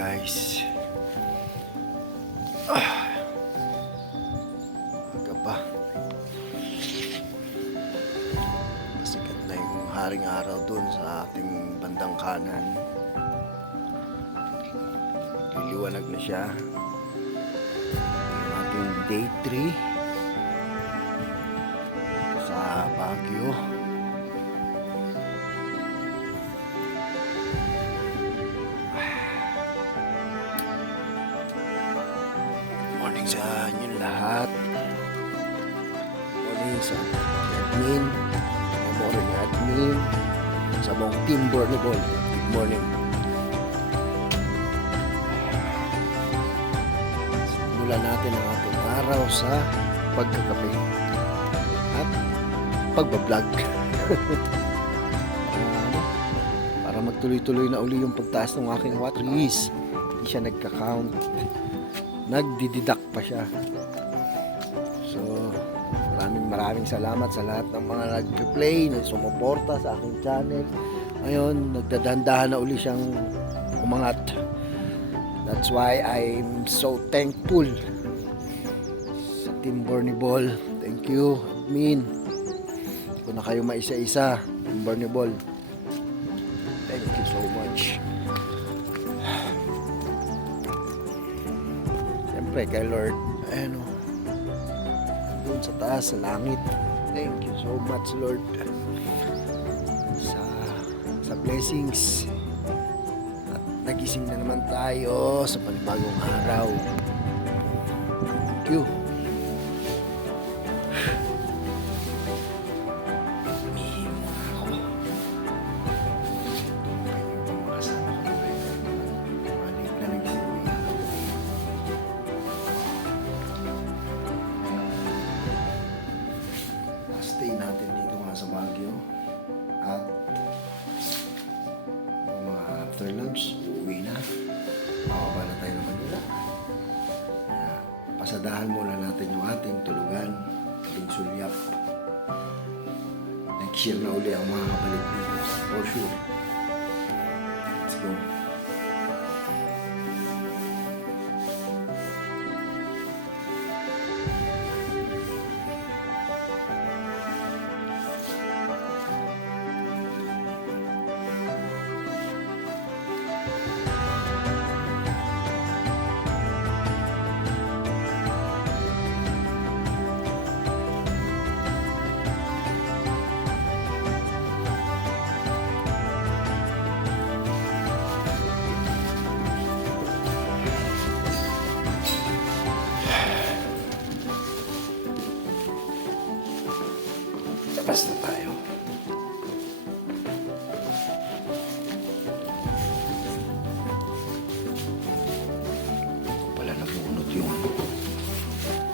guys. Aga pa. Masikat na yung haring araw dun sa ating bandang kanan. Liliwanag na siya. Yung ating day 3 sa Baguio. Morning sa inyo lahat. Morning sa admin. Morning admin. Sa buong team Bornibol. Good morning. Simulan natin ang ating araw sa pagkakape at pagbablog. Para magtuloy-tuloy na uli yung pagtaas ng aking water is. Hindi siya nagka-count. Nagdididak pa siya. So, maraming salamat sa lahat ng mga nag-play, na sumuporta sa aking channel. Ngayon, nagdadandahan na uli siyang umangat. That's why I'm so thankful sa Team Bornibol. Thank you, admin. Hindi ko na kayo maisa-isa, Team Bornibol. Thank you so much. Siyempre kay Lord, ayan o, doon sa taas, sa langit. Thank you so much, Lord, sa blessings. At nagising na naman tayo sa panibagong araw. Thank you. Stay natin dito nga sa Baguio at mga after lunch uuwi na, makababa na tayo ng Manila. Pasadahan muna natin yung ating tulugan, ating sulyap. Next year na uli ang mga kabalik dito for sure. Let's go. Labas na tayo. Pala nabunot yung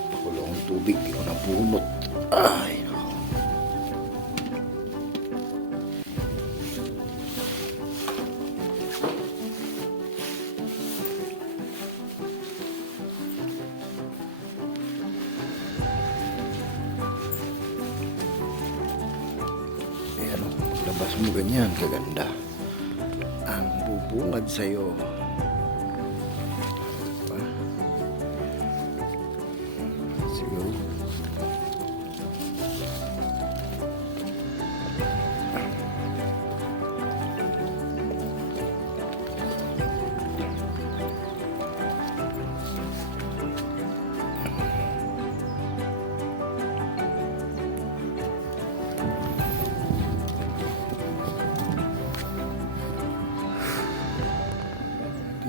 pakulong tubig. Di ko nabunot. Ay, nako. Labas mo ganyan, kaganda. Ang bubungad sa'yo. Diba? Sige.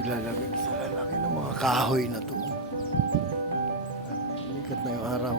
Lalamig sa lalaki ng mga kahoy na to. Likat na yung araw.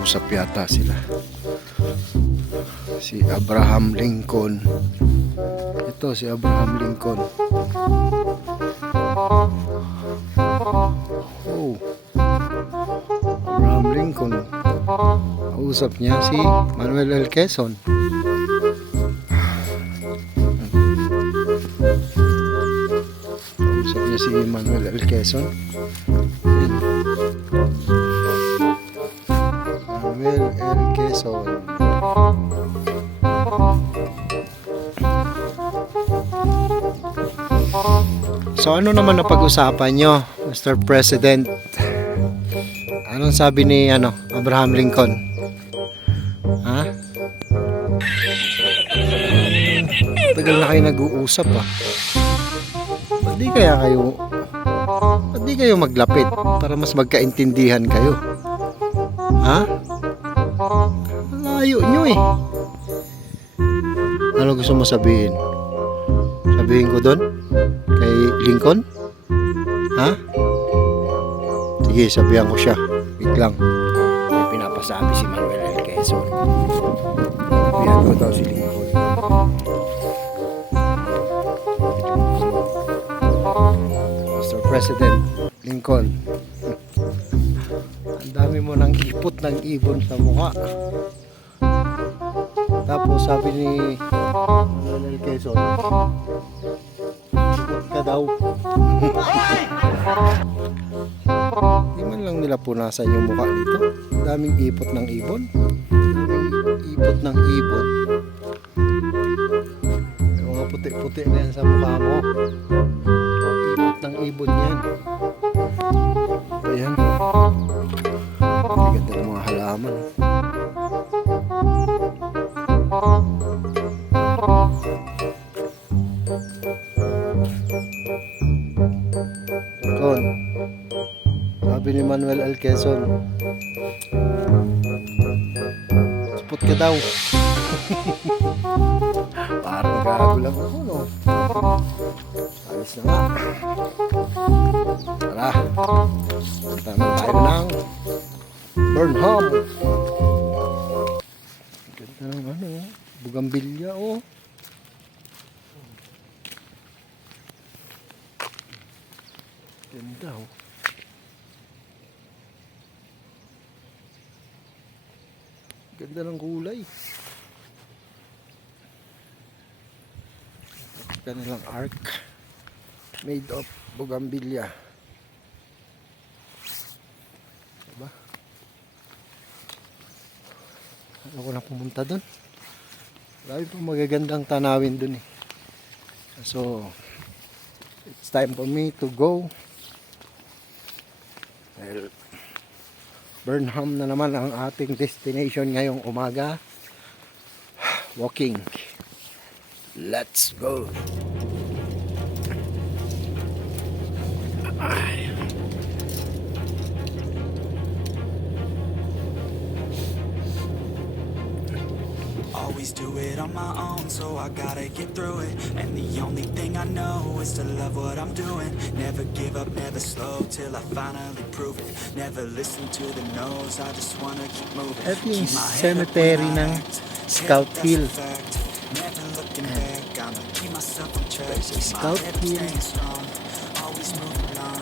Nag-uusap yata sila. Si Abraham Lincoln. Ito si Abraham Lincoln. Oh. Abraham Lincoln. Kausap niya si Manuel L. Quezon. Kausap niya si Manuel L. Quezon. Manuel L. Quezon. So ano naman na pag-usapan nyo, Mr. President? Anong sabi ni Abraham Lincoln? Ha? Tagal na kayo nag-uusap Ba't di kayo maglapit para mas magkaintindihan kayo? Ha? Layo nyo Ano gusto mo sabihin? Sabihin ko doon? Kay Lincoln? Ha? Sige, sabihan ko siya. Wait lang. May pinapasabi si Manuel L. Quezon. Sabihan ko daw si Lincoln. Mr. President Lincoln, ang dami mo nang ipot ng ibon sa mukha. Tapos sabi ni Manuel L. Quezon, ipot ka daw. Di man lang nila punasan yung mukha dito. Ang daming ipot ng ibon. Ipot ng ibon. Yung mga puti-puti na yan sa mukha mo. Ipot ng ibon yan. Ayan. Ang ganda ng mga halaman. Lincoln, sabi ni Manuel L. Quezon, spot ka daw. Parang gago lang ako, no? Alis na nga. Tara, punta na tayo ng Burnham. Ganda ng bugambilya, Ganda, Ganda ng kulay. Kanilang arc made of bougainvillea. Diba? Ano ko na pumunta dun? Marami pa magagandang tanawin dun So, it's time for me to go. Well, Burnham na naman ang ating destination ngayong umaga. Walking. Let's go. Always do it on my own, so I gotta get through it. And the only thing I know is to love what I'm doing. Never give up, never slow, till I finally prove it. Never listen to the no's, I just wanna keep moving. Ito yung Keep my head up cemetery when I ng act. Scout That's Hill. a fact. Never looking back, I'ma keep myself on track. There's a Keep my Scout head up, Hill. staying strong. Always moving on.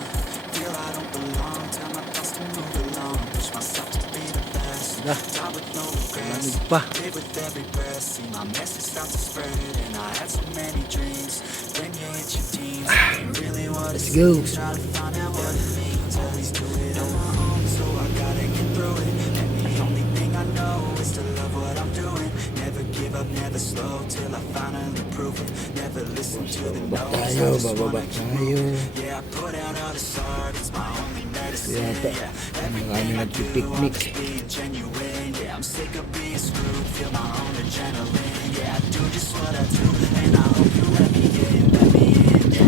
Feel I don't belong, tell my thoughts to move along. Push myself to be the best. Die with no regrets. Lamig pa. Live with every breath. See my message start to spread, and I had so many dreams. When you hit your teens, ain't really what it Let's go. seems. Try to find out what it means. Always do it on my own, so I gotta get through it. And the only thing I know is to love what I'm doing. Never give up, never slow, till I finally prove it. Never listen to the no's. I just wanna keep moving. Yeah, I put out all this art, it's my only medicine. Yeah, everything I do, I'm just being genuine. Yeah, I'm sick of being screwed, feel my own adrenaline. Yeah, I do just what I do, and I hope you let me in, yeah.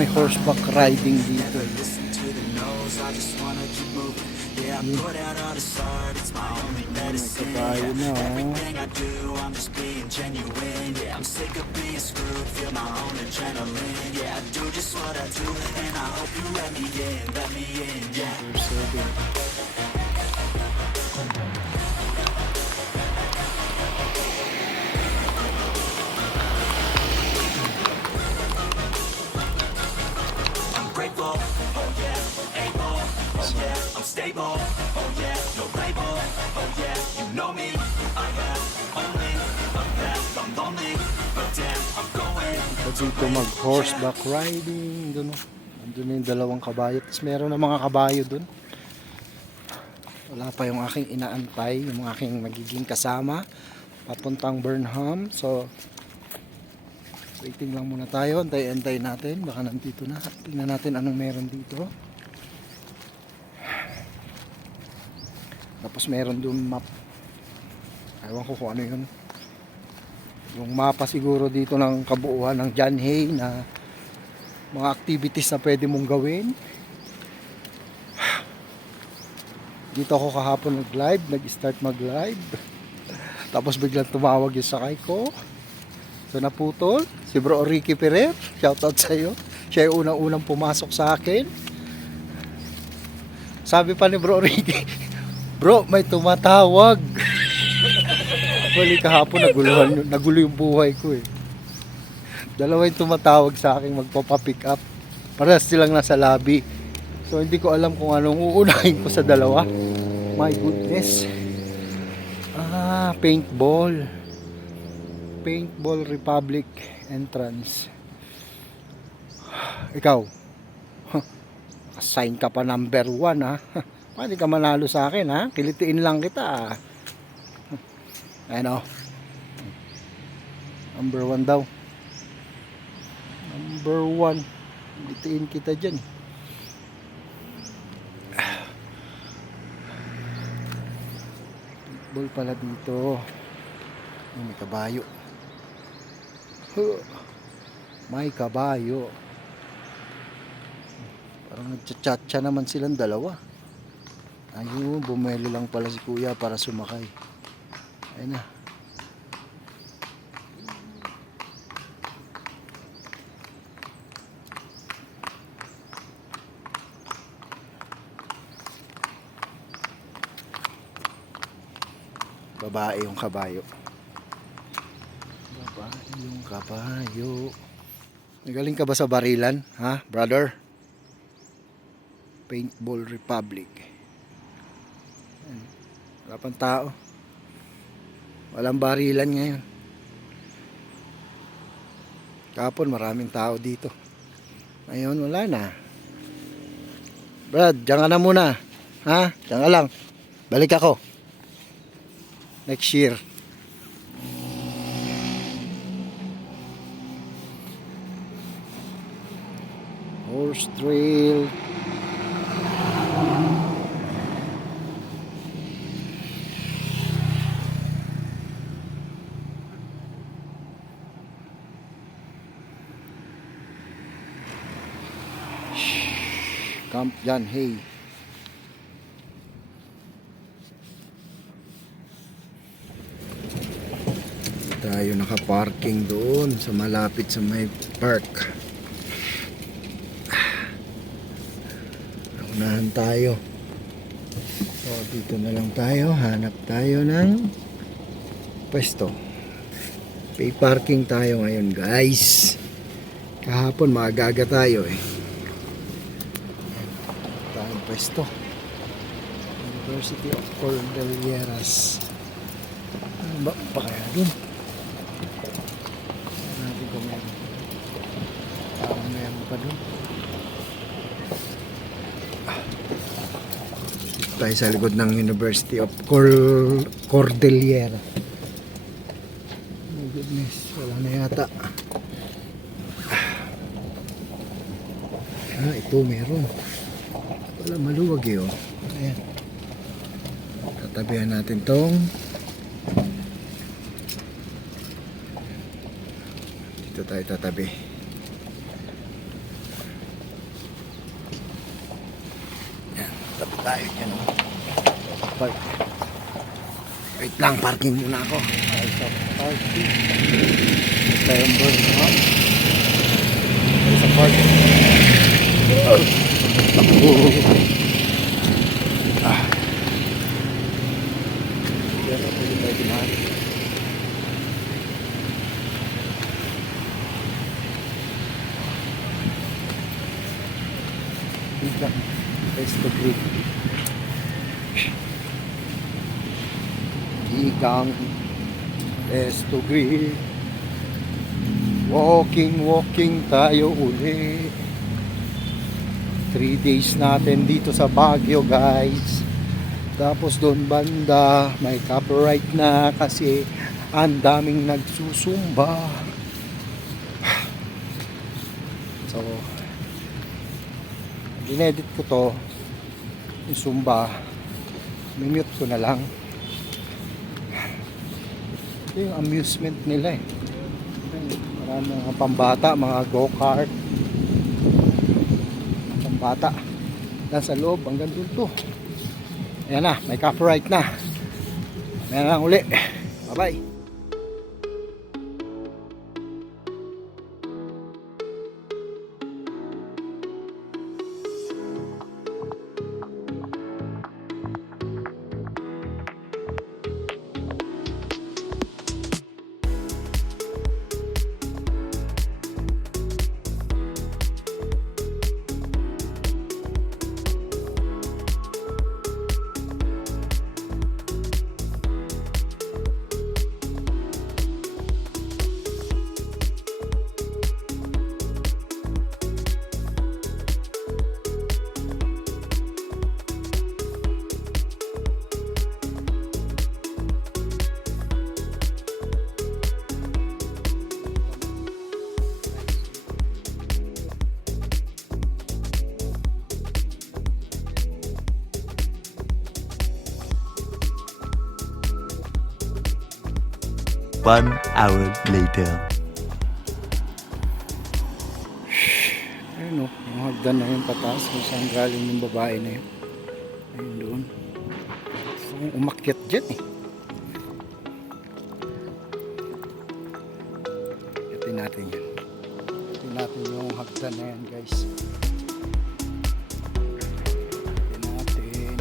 may horseback riding dito. Listen to the no's, I just wanna keep moving. Yeah, I put out all this art, it's my only medicine. Kabayo na, oh. Everything I do, I'm just being genuine. Yeah, I'm sick of being screwed, feel my own adrenaline. Yeah, I do just what I do, and I hope you let me in, yeah. I'm grateful, oh yeah, able, oh yeah, I'm stable, oh yeah, no label, oh yeah, you know me, I have only a path, I'm lonely, but damn, I'm going. Dito mag horseback riding doon. Andun na yung dalawang kabayo. Tapos meron na mga kabayo doon. Wala pa yung aking inaantay, yung aking magiging kasama papuntang Burnham. So waiting lang muna tayo, antay natin, baka nandito na. Tingnan natin anong meron dito. Tapos meron doon map. Ewan ko kung ano yun. Yung mapa siguro dito ng kabuuan ng John Hay na mga activities na pwede mong gawin. Dito ako kahapon nag-start mag-live. Tapos biglang tumawag yung sakay ko. So naputol. Si Bro Ricky Ferrer, shoutout sa iyo. Siya yung unang-unang pumasok sa akin. Sabi pa ni Bro Ricky, bro, may tumatawag. Bali kahapon nagulo yung buhay ko eh. Dalawa yung tumatawag sa akin magpapapick up. Parehas silang nasa lobby. So hindi ko alam kung anong uunahin ko sa dalawa. My goodness. Paintball. Paintball Republic entrance. Ikaw. Assign ka pa number 1 ha. Pwede ka manalo sa akin ha. Kilitiin lang kita. Ano? Number 1 daw. Number 1. Kilitiin kita dyan. Paintball pala dito. May kabayo. May kabayo. Parang nagchat-chat naman silang dalawa. Ayun, bumelo lang pala si kuya para sumakay. Ayun na. Babae yung kabayo. Babae yung kabayo. Nagaling ka ba sa barilan? Ha, brother? Paintball Republic. Wala pang tao. Walang barilan ngayon. Kapon maraming tao dito. Ngayon wala na. Brad, diyan ka na muna. Ha? Diyan ka lang. Balik ako. Next year. Horse trail. Camp John Hay. Tayo nakaparking doon sa malapit sa may park. Unahan tayo. So dito na lang tayo. Hanap tayo ng pwesto. Pay parking tayo ngayon guys. Kahapon maaga tayo eh. Tayong pwesto. University of Cordilleras. Ano ba kaya dun? Natin kung meron. Parang meron pa dun. Dito tayo sa likod ng University of Cordillera. My goodness, wala na yata. Ito meron. Wala, maluwag eh oh. Ayan. Tatabihan natin tong dito tayo tatabi. tayo dyan. Oh. Park. Wait lang, parking muna ako. Tayo sa parking. Tayo ang burn. Tayo sa parking. Yan ako yung tayo dumaan. Resto Creek. Ikang Resto Creek. Walking tayo uli. 3 days natin dito sa Baguio, guys. Tapos doon banda may copyright na kasi ang daming nagsusumba. So inedit ko to yung Zumba, minute ko na lang. Ito yung amusement nila eh. Marami mga pambata, mga go-kart, pambata lang sa loob hanggang dun to. Ayan na, may copyright na. Ayan na lang uli. Bye bye. One hour later. Ayun o, yung hagdan na yun pataas kung saan galing yung babae na yun. Ayun doon. So, umakyat dyan eh. Yatin natin yan. Yatin natin yung hagdan na yan, guys. Yatin natin.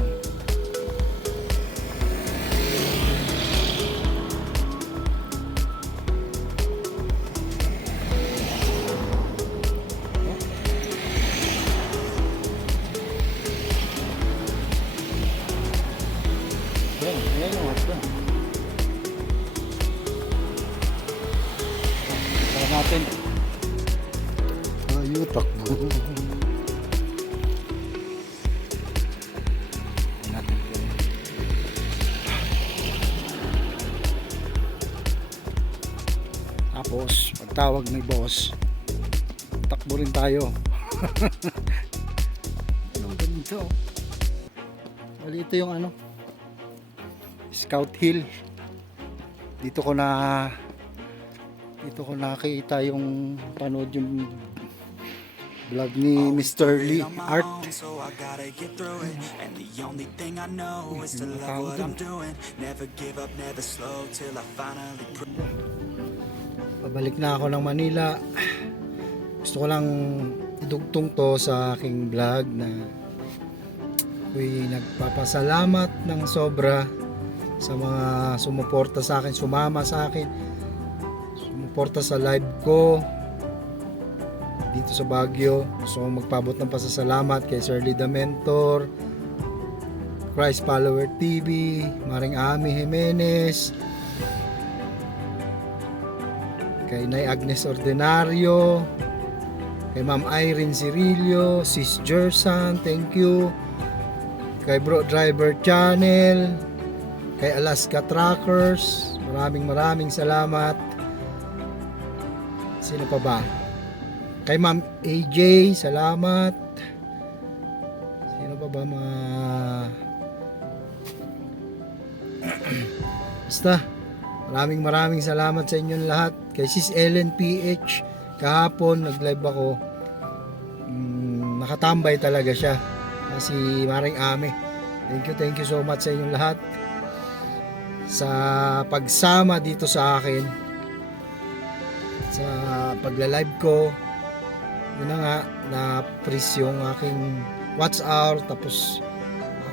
Ayan yung hagdan. Tara natin. Tayo takbo. Natin ito. Tapos, pagtawag ni boss, takbo rin tayo. Anong ganito? Malito yung ano, Scout Hill. Dito ko nakita yung panood yung vlog ni Mr. Lee Art. So I gotta get through it, and the only thing I know is to love what I'm doing. Never give up, never slow till I finally prove. Pabalik na ako ng Manila. Gusto ko lang idugtong to sa aking vlog na ako'y nagpapasalamat ng sobra sa mga sumuporta sa akin, sumama sa akin, sumuporta sa live ko dito sa Baguio. Gusto kong magpabot ng pasasalamat kay Sir Lee the Mentor, Christ Follower TV, Maring Ami Jimenez, kay Nay Agnes Ordinario, kay Ma'am Irene Cirillo, Sis Jersan, thank you, kay Bro Driver Channel, kay Alaska Trackers, maraming salamat. Sino pa ba? Kay Ma'am AJ, salamat. Sino pa ba mga basta maraming salamat sa inyong lahat. Kay Sis Ellen PH, kahapon nag-live ako, nakatambay talaga siya kasi Maring Ame. Thank you so much sa inyong lahat sa pagsama dito sa akin sa pagla-live ko. Yun na nga, na-freeze yung aking watch hour, tapos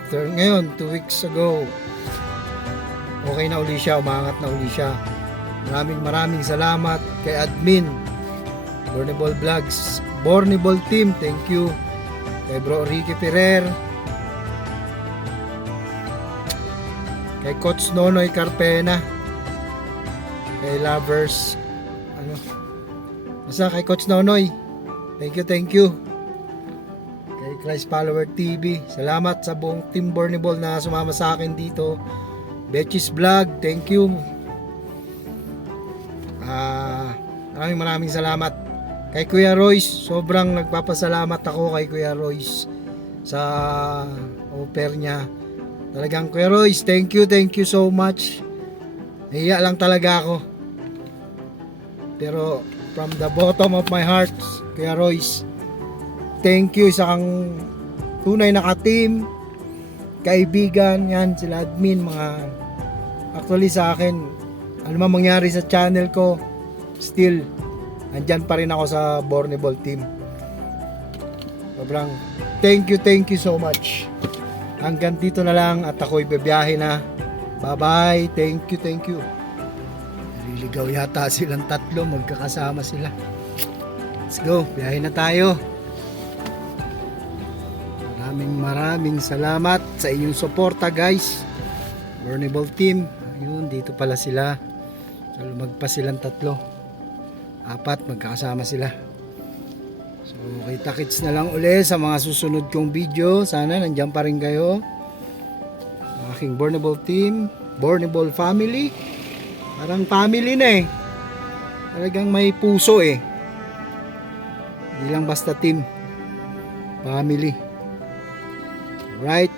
after ngayon 2 weeks ago okay na uli siya, umangat na uli siya. Maraming salamat kay admin Bornable Vlogs, Bornable Team, thank you. Kay Bro Ricky Ferrer, kay Coach Nonoy Carpena, kay Lovers, basta kay Coach Nonoy, thank you. Kay Christ Follower TV, salamat sa buong Team Bornable na sumama sa akin dito. Betchis Vlog, thank you. Maraming salamat. Kay Kuya Royce, sobrang nagpapasalamat ako kay Kuya Royce sa offer niya. Talagang Kuya Royce, thank you so much. Nahiya lang talaga ako. Pero from the bottom of my heart, Kuya Royce, thank you sa kang tunay na ka-team, kaibigan, yan, sila admin, mga actually sa akin, ano man mangyari sa channel ko, still, andyan pa rin ako sa Bornable Team. Sobrang thank you so much. Hanggang dito na lang at ako'y bebiyahe na. Bye bye, thank you. Naliligaw yata silang tatlo, magkakasama sila. Let's go, biyahe na tayo. Maraming salamat sa inyong suporta, guys. Bornable Team, ayun, dito pala sila. So, lumagpas silang tatlo. 4, magkakasama sila. So, kita-kits na lang uli sa mga susunod kong video. Sana nandiyan pa rin kayo. Aking Bornable Team, Bornable Family. Parang family na eh. Talagang may puso eh. Hindi lang basta team. Family. Right?